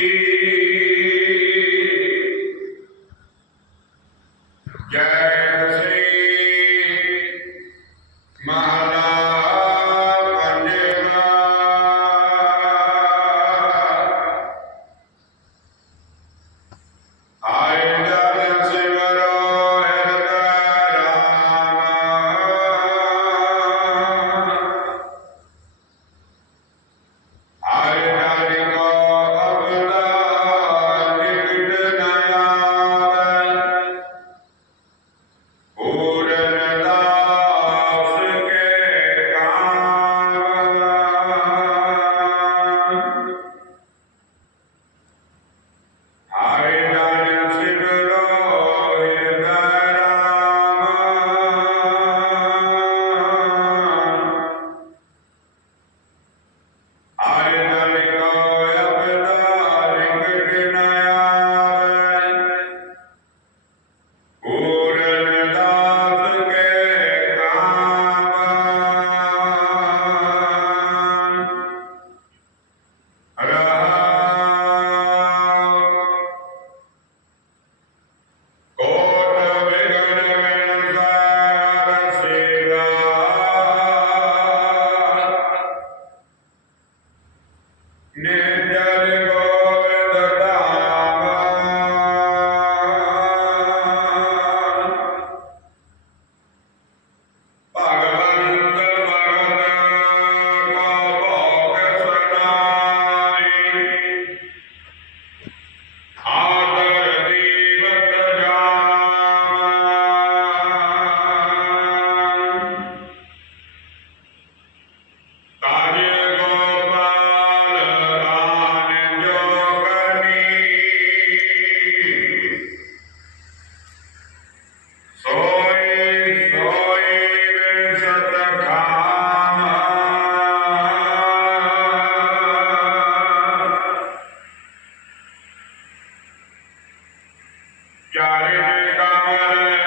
Deus. Got it, got.